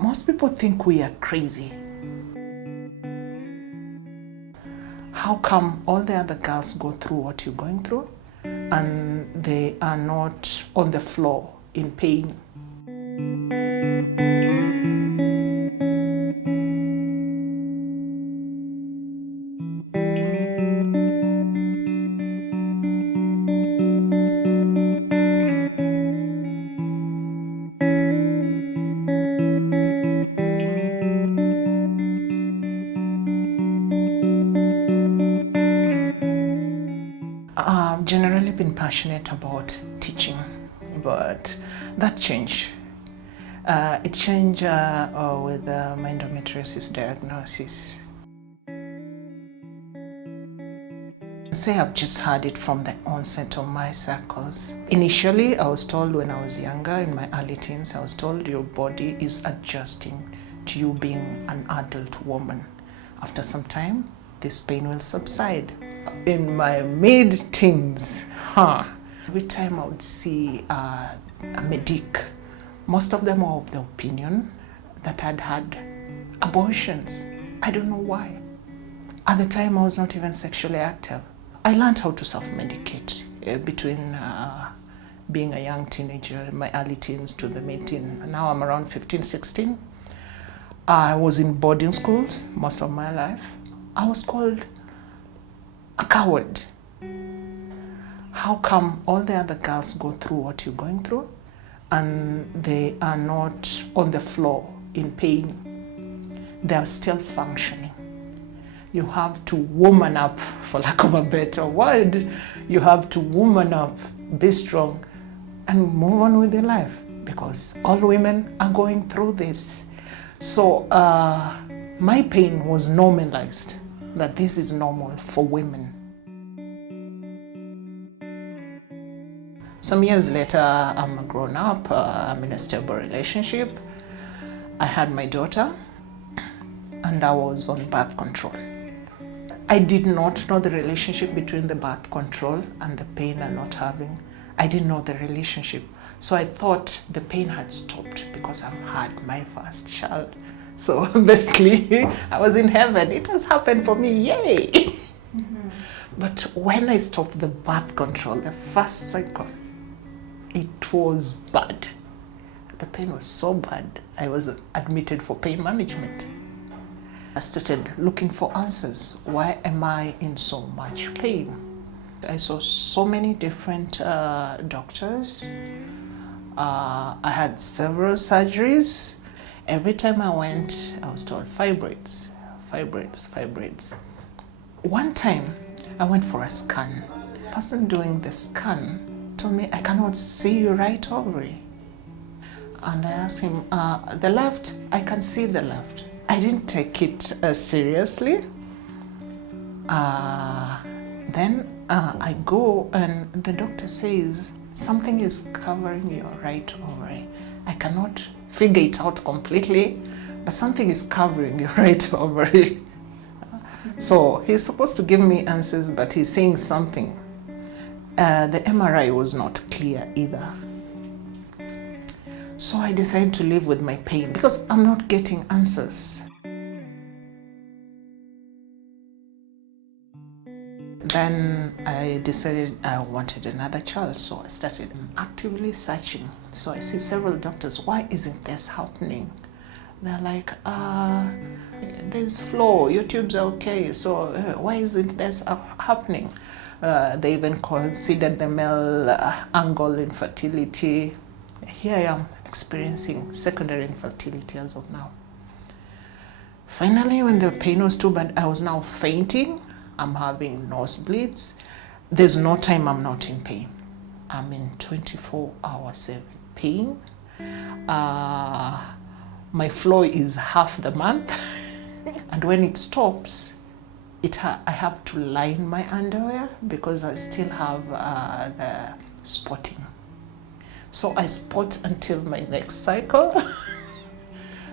Most people think we are crazy. How come all the other girls go through what you're going through and they are not on the floor in pain? I've generally been passionate about teaching, but that changed. It changed with my endometriosis diagnosis. Say I've just had it from the onset of my cycles. Initially, I was told when I was younger, in my early teens, I was told your body is adjusting to you being an adult woman. After some time, this pain will subside. In my mid-teens, every time I would see a medic, most of them were of the opinion that I'd had abortions. I don't know why. At the time, I was not even sexually active. I learned how to self-medicate between being a young teenager, in my early teens to the mid-teens. Now I'm around 15, 16. I was in boarding schools most of my life. I was called a coward. How come all the other girls go through what you're going through and they are not on the floor in pain? They are still functioning. You have to woman up, for lack of a better word. You have to woman up, be strong, and move on with your life, because all women are going through this. So my pain was normalized, that this is normal for women. Some years later, I'm a grown up, I'm in a stable relationship. I had my daughter, and I was on birth control. I did not know the relationship between the birth control and the pain I'm not having. I didn't know the relationship. So I thought the pain had stopped because I've had my first child. So basically, I was in heaven. It has happened for me, yay! Mm-hmm. But when I stopped the birth control, the first cycle, it was bad. The pain was so bad, I was admitted for pain management. I started looking for answers. Why am I in so much pain? I saw so many different doctors. I had several surgeries. Every time I went, I was told fibroids, fibroids, fibroids. One time, I went for a scan. The person doing the scan told me, I cannot see your right ovary. And I asked him, the left? I can see the left. I didn't take it seriously. Then I go and the doctor says, something is covering your right ovary. I cannot figure it out completely, but something is covering your right ovary. So he's supposed to give me answers, but he's saying something. The MRI was not clear either. So I decided to live with my pain because I'm not getting answers. Then I decided I wanted another child, so I started actively searching. So I see several doctors, why isn't this happening? They're like, there's flow, your tubes are okay, so why isn't this happening? They even considered the male angle infertility. Here I am experiencing secondary infertility as of now. Finally, when the pain was too bad, I was now fainting. I'm having nosebleeds. There's no time I'm not in pain. I'm in 24/7 pain. My flow is half the month. And when it stops, I have to line my underwear because I still have the spotting. So I spot until my next cycle.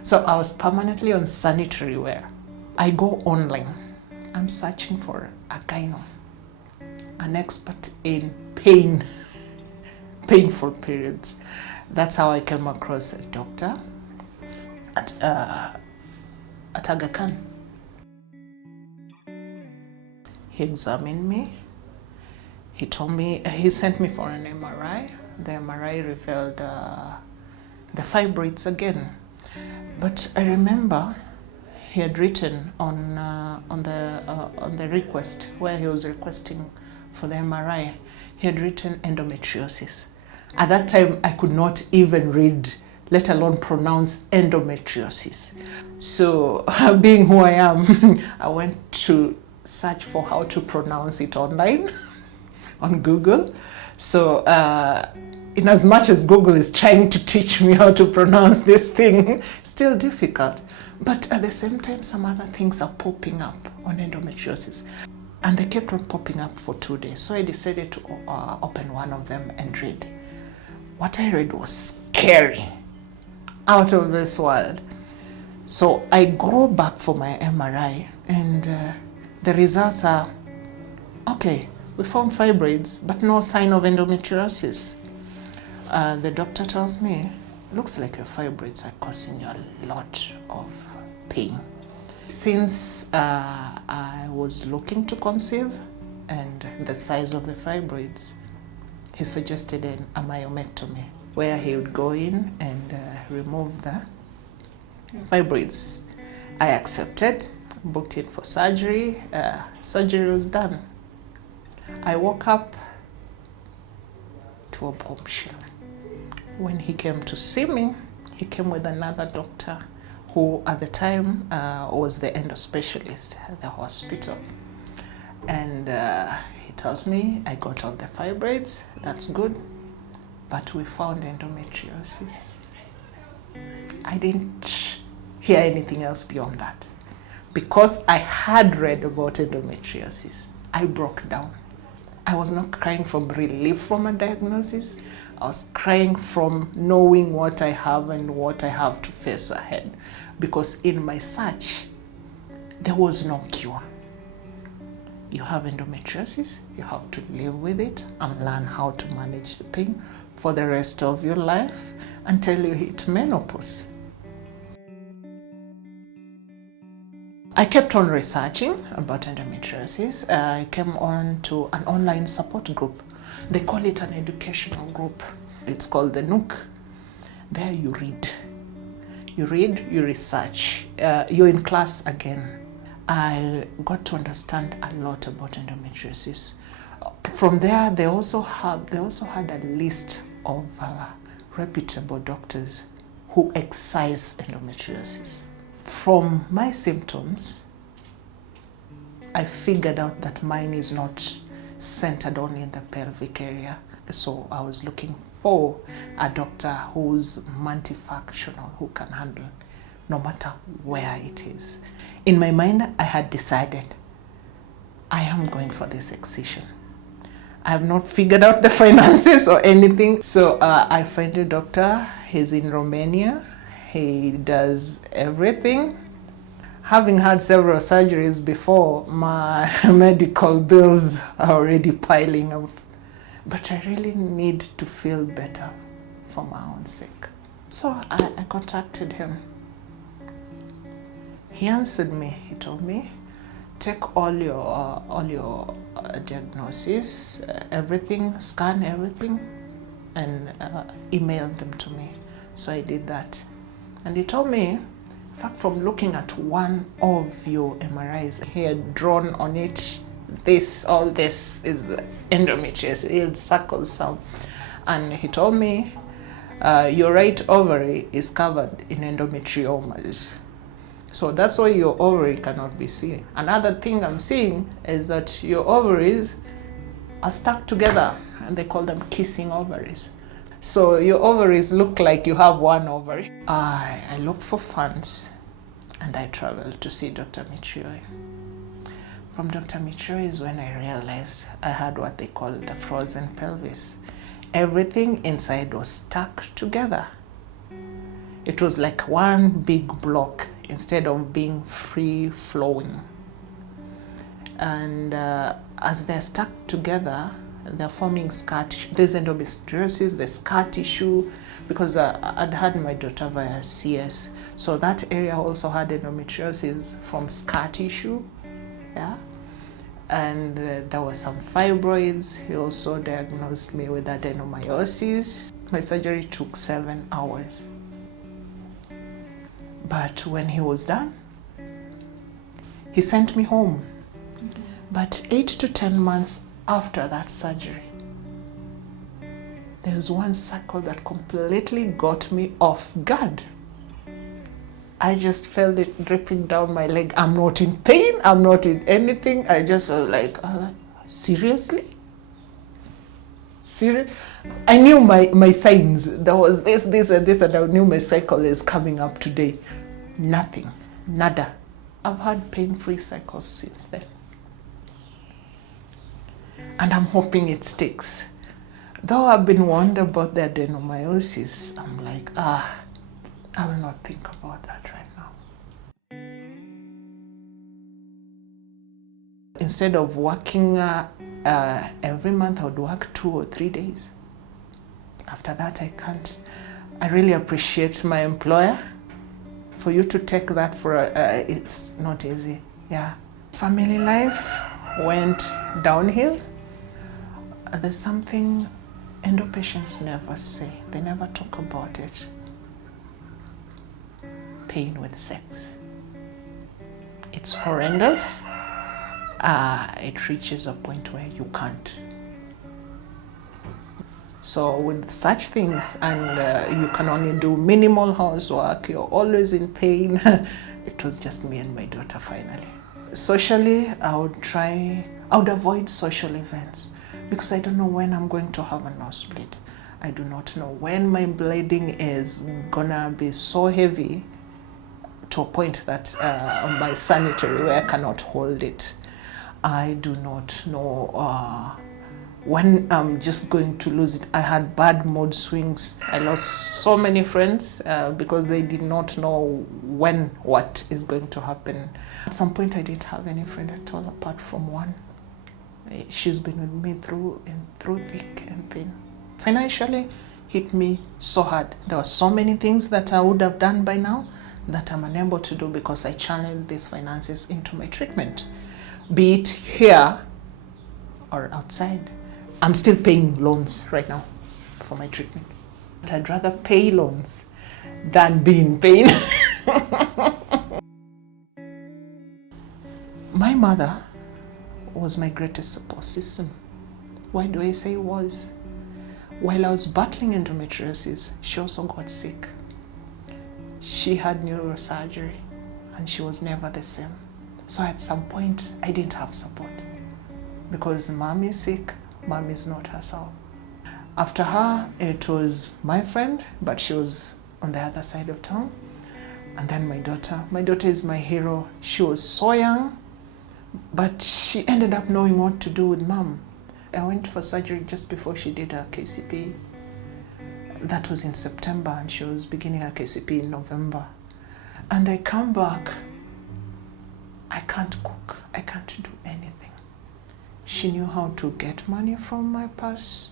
So I was permanently on sanitary wear. I go online. I'm searching for a gyno, an expert in painful periods. That's how I came across a doctor. at Aga Khan. He examined me. He told me, he sent me for an MRI. The MRI revealed the fibroids again. But I remember he had written on the request, where he was requesting for the MRI, he had written endometriosis. At that time, I could not even read, let alone pronounce endometriosis. So, being who I am, I went to search for how to pronounce it online on Google. So, in as much as Google is trying to teach me how to pronounce this thing, still difficult. But at the same time, some other things are popping up on endometriosis. And they kept on popping up for 2 days. So I decided to open one of them and read. What I read was scary, out of this world. So I go back for my MRI, and the results are, okay, we found fibroids, but no sign of endometriosis. The doctor tells me, looks like your fibroids are causing you a lot of pain. Since I was looking to conceive and the size of the fibroids, he suggested a myomectomy, where he would go in and remove the fibroids. I accepted, booked in for surgery. Surgery was done. I woke up to a bombshell. When he came to see me, he came with another doctor who at the time was the endo specialist at the hospital. And he tells me, I got all the fibroids, that's good, but we found endometriosis. I didn't hear anything else beyond that. Because I had read about endometriosis, I broke down. I was not crying from relief from a diagnosis. I was crying from knowing what I have and what I have to face ahead. Because in my search, there was no cure. You have endometriosis, you have to live with it and learn how to manage the pain for the rest of your life until you hit menopause. I kept on researching about endometriosis. I came on to an online support group. They call it an educational group. It's called the Nook. There you read. You read, you research. You're in class again. I got to understand a lot about endometriosis. From there, they also had a list of reputable doctors who excise endometriosis. From my symptoms, I figured out that mine is not centered only in the pelvic area. So I was looking for a doctor who's multifunctional, who can handle no matter where it is. In my mind, I had decided I am going for this excision. I have not figured out the finances or anything. So I find a doctor. He's in Romania. He does everything. Having had several surgeries before, my medical bills are already piling up. But I really need to feel better for my own sake. So I contacted him. He answered me. He told me, take all your diagnosis, everything, scan everything, and email them to me. So I did that. And he told me, in fact, from looking at one of your MRIs, he had drawn on it, all this is endometriosis. He had circled some. And he told me, your right ovary is covered in endometriomas. So that's why your ovary cannot be seen. Another thing I'm seeing is that your ovaries are stuck together, and they call them kissing ovaries. So your ovaries look like you have one ovary. I looked for funds and I traveled to see Dr. Mitrioi. From Dr. Mitrioi is when I realized I had what they call the frozen pelvis. Everything inside was stuck together. It was like one big block instead of being free flowing. And as they're stuck together, they're forming scar tissue. There's endometriosis, there's scar tissue, because I'd had my daughter via CS. So that area also had endometriosis from scar tissue, yeah. And there were some fibroids. He also diagnosed me with adenomyosis. My surgery took 7 hours. But when he was done, he sent me home. Okay. But 8 to 10 months after that surgery, there was one cycle that completely got me off guard. I just felt it dripping down my leg. I'm not in pain. I'm not in anything. I just was like, seriously? Serious? I knew my signs. There was this, and I knew my cycle is coming up today. Nothing. Nada. I've had pain-free cycles since then. And I'm hoping it sticks. Though I've been warned about the adenomyosis, I'm like, I will not think about that right now. Instead of working every month, I would work 2 or 3 days. After that, I can't. I really appreciate my employer. For you to take that for it's not easy. Yeah. Family life went downhill. There's something endo patients never say. They never talk about it. Pain with sex. It's horrendous. It reaches a point where you can't. So with such things, and you can only do minimal housework, you're always in pain. It was just me and my daughter finally. Socially, I would avoid social events because I don't know when I'm going to have a nosebleed. I do not know when my bleeding is gonna be so heavy to a point that my sanitary wear cannot hold it. I do not know when I'm just going to lose it. I had bad mood swings. I lost so many friends because they did not know when what is going to happen. At some point I didn't have any friend at all apart from one. She's been with me through thick and thin. Financially hit me so hard. There were so many things that I would have done by now that I'm unable to do because I channeled these finances into my treatment. Be it here or outside. I'm still paying loans right now for my treatment. But I'd rather pay loans than be in pain. My mother was my greatest support system. Why do I say was? While I was battling endometriosis, she also got sick. She had neurosurgery and she was never the same. So at some point, I didn't have support because mom is sick, mom is not herself. After her, it was my friend, but she was on the other side of town. And then my daughter. My daughter is my hero. She was so young, but she ended up knowing what to do with mom. I went for surgery just before she did her KCP. That was in September, and she was beginning her KCP in November. And I come back, I can't cook, I can't do anything. She knew how to get money from my purse.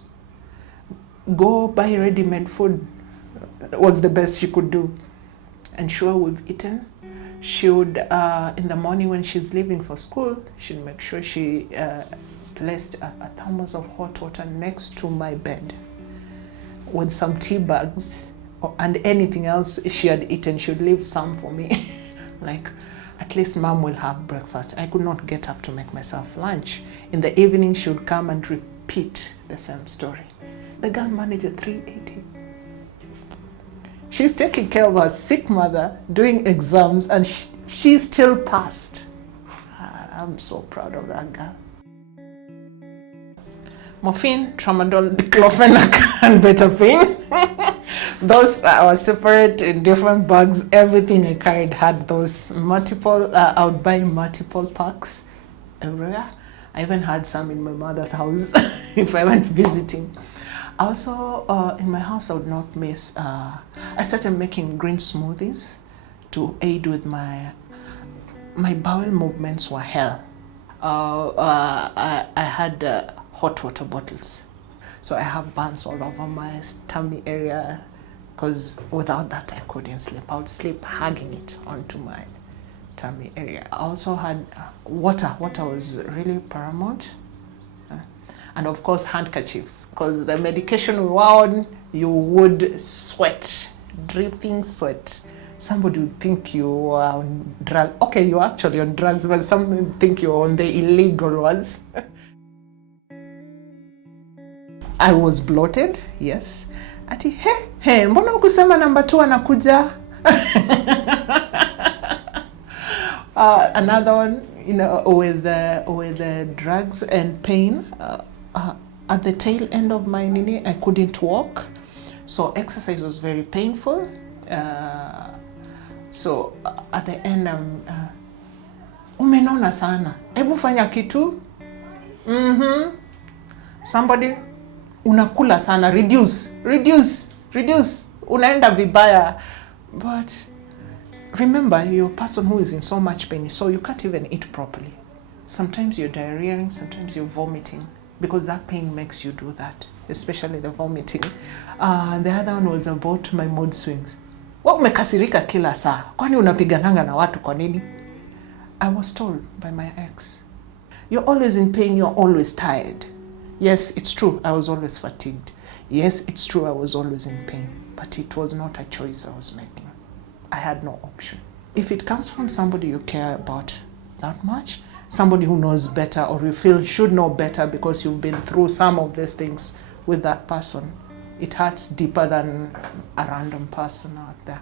Go buy ready-made food was the best she could do. Ensure we've eaten. She would, in the morning when she's leaving for school, she'd make sure she placed a thermos of hot water next to my bed with some tea bags and anything else she had eaten. She would leave some for me. Like, at least mom will have breakfast. I could not get up to make myself lunch. In the evening, she would come and repeat the same story. The girl managed a 380. She's taking care of her sick mother, doing exams, and she still passed. I'm so proud of that girl. Morphine, tramadol, diclofenac, and betapine. Those were separate in different bags. Everything I carried had those multiple, I would buy multiple packs everywhere. I even had some in my mother's house if I went visiting. Also, in my house, I would not miss, I started making green smoothies to aid with my bowel movements were hell. I had hot water bottles. So I have burns all over my tummy area. because without that I couldn't sleep. I would sleep hugging it onto my tummy area. I also had water. Water was really paramount. And of course handkerchiefs, because the medication we were on, you would sweat, dripping sweat. Somebody would think you were on drugs. Okay, you're actually on drugs, but some would think you're on the illegal ones. I was bloated, yes. Ati, hey, mbona ukusema number 2 anakuja? Another one, with the drugs and pain. At the tail end of my nini, I couldn't walk. So exercise was very painful. So at the end, umenona sana. Ebu fanya kitu. Somebody, unakula sana. Reduce. Unaenda vibaya. But remember, you're a person who is in so much pain, so you can't even eat properly. Sometimes you're diarrheaing, sometimes you're vomiting, because that pain makes you do that, especially the vomiting. The other one was about my mood swings. Umekasirika kila saa. Kwani unapigananga na watu kwa nini? I was told by my ex, you're always in pain, you're always tired. Yes, it's true, I was always fatigued. Yes, it's true, I was always in pain. But it was not a choice I was making. I had no option. If it comes from somebody you care about that much, somebody who knows better, or you feel should know better because you've been through some of these things with that person, it hurts deeper than a random person out there.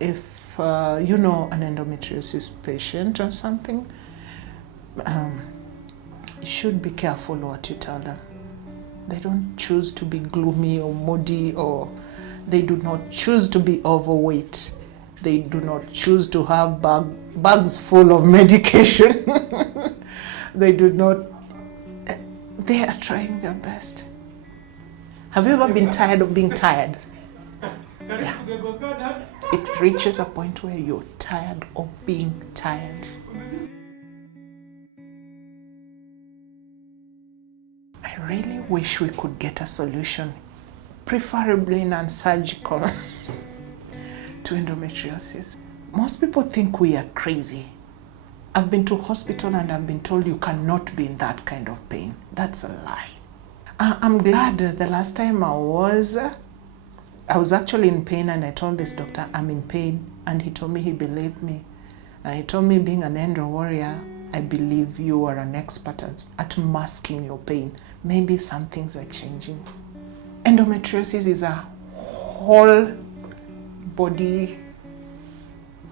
If you know an endometriosis patient or something, you should be careful what you tell them. They don't choose to be gloomy or moody, or they do not choose to be overweight. They do not choose to have bags full of medication. They do not. They are trying their best. Have you ever been tired of being tired? Yeah. It reaches a point where you're tired of being tired. I really wish we could get a solution, preferably non-surgical, to endometriosis. Most people think we are crazy. I've been to hospital and I've been told you cannot be in that kind of pain. That's a lie. I'm glad the last time I was actually in pain, and I told this doctor I'm in pain, and he told me he believed me. And he told me, being an endo warrior, I believe you are an expert at masking your pain. Maybe some things are changing. Endometriosis is a whole body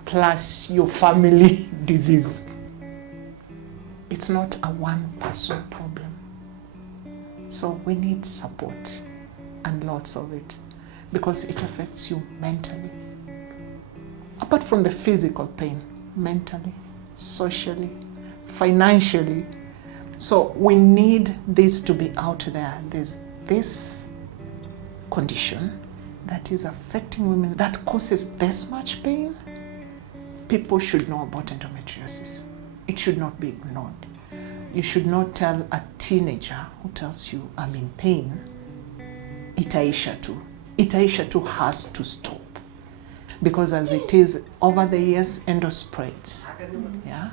plus your family disease. It's not a one-person problem. So we need support, and lots of it, because it affects you mentally. Apart from the physical pain, mentally, socially, financially. So we need this to be out there. There's this condition that is affecting women that causes this much pain. People should know about endometriosis. It should not be ignored. You should not tell a teenager who tells you, I'm in pain, itaisha tu. Itaisha tu has to stop. Because as it is, over the years, endo spreads. Yeah?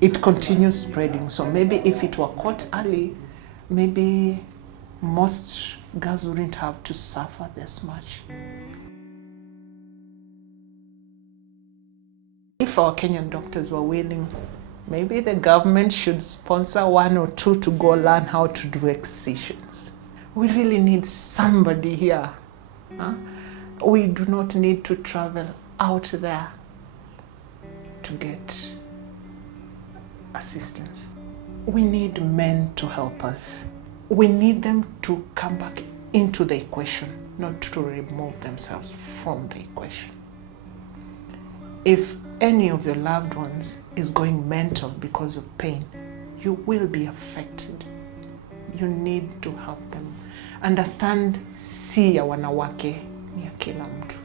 It continues spreading. So maybe if it were caught early, maybe most girls wouldn't have to suffer this much. If our Kenyan doctors were willing, maybe the government should sponsor 1 or 2 to go learn how to do excisions. We really need somebody here. Huh? We do not need to travel out there to get assistance. We need men to help us. We need them to come back into the equation, not to remove themselves from the equation. If any of your loved ones is going mental because of pain, you will be affected. You need to help them. Understand, si ya wanawake, ni ya kila mtu.